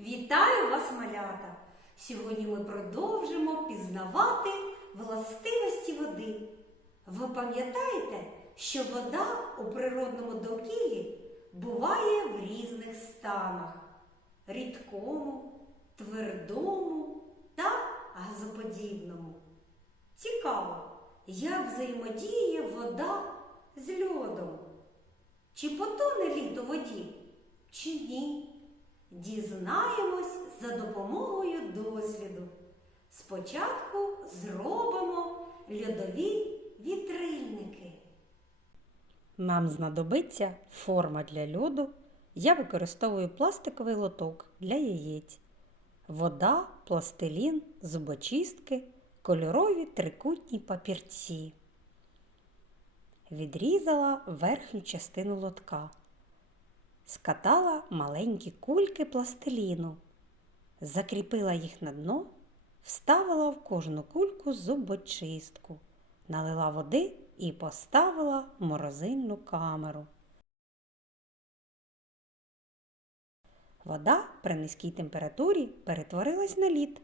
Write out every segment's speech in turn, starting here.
Вітаю вас, малята! Сьогодні ми продовжимо пізнавати властивості води. Ви пам'ятаєте, що вода у природному довкіллі буває в різних станах рідкому, твердому та газоподібному. Цікаво, як взаємодіє вода з льодом. Чи потоне лід у воді, чи ні? Дізнаємось за допомогою досліду. Спочатку зробимо льодові вітрильники. Нам знадобиться форма для льоду. Я використовую пластиковий лоток для яєць, вода, пластилін, зубочистки, кольорові трикутні папірці. Відрізала верхню частину лотка. Скатала маленькі кульки пластиліну, закріпила їх на дно, вставила в кожну кульку зубочистку, налила води і поставила в морозильну камеру. Вода при низькій температурі перетворилась на лід.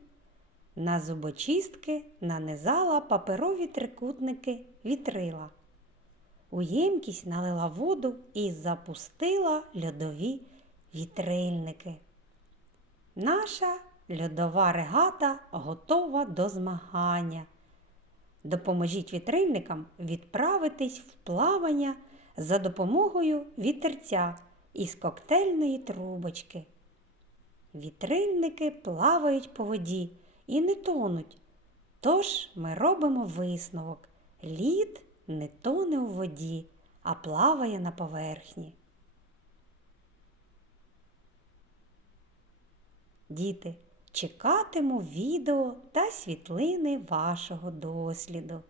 На зубочистки нанизала паперові трикутники вітрила. У ємкість налила воду і запустила льодові вітрильники. Наша льодова регата готова до змагання. Допоможіть вітрильникам відправитись в плавання за допомогою вітерця із коктейльної трубочки. Вітрильники плавають по воді і не тонуть. Тож ми робимо висновок. Лід не тоне у воді, а плаває на поверхні. Діти, чекатиму відео та світлини вашого досліду.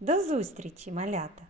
До зустрічі, малята!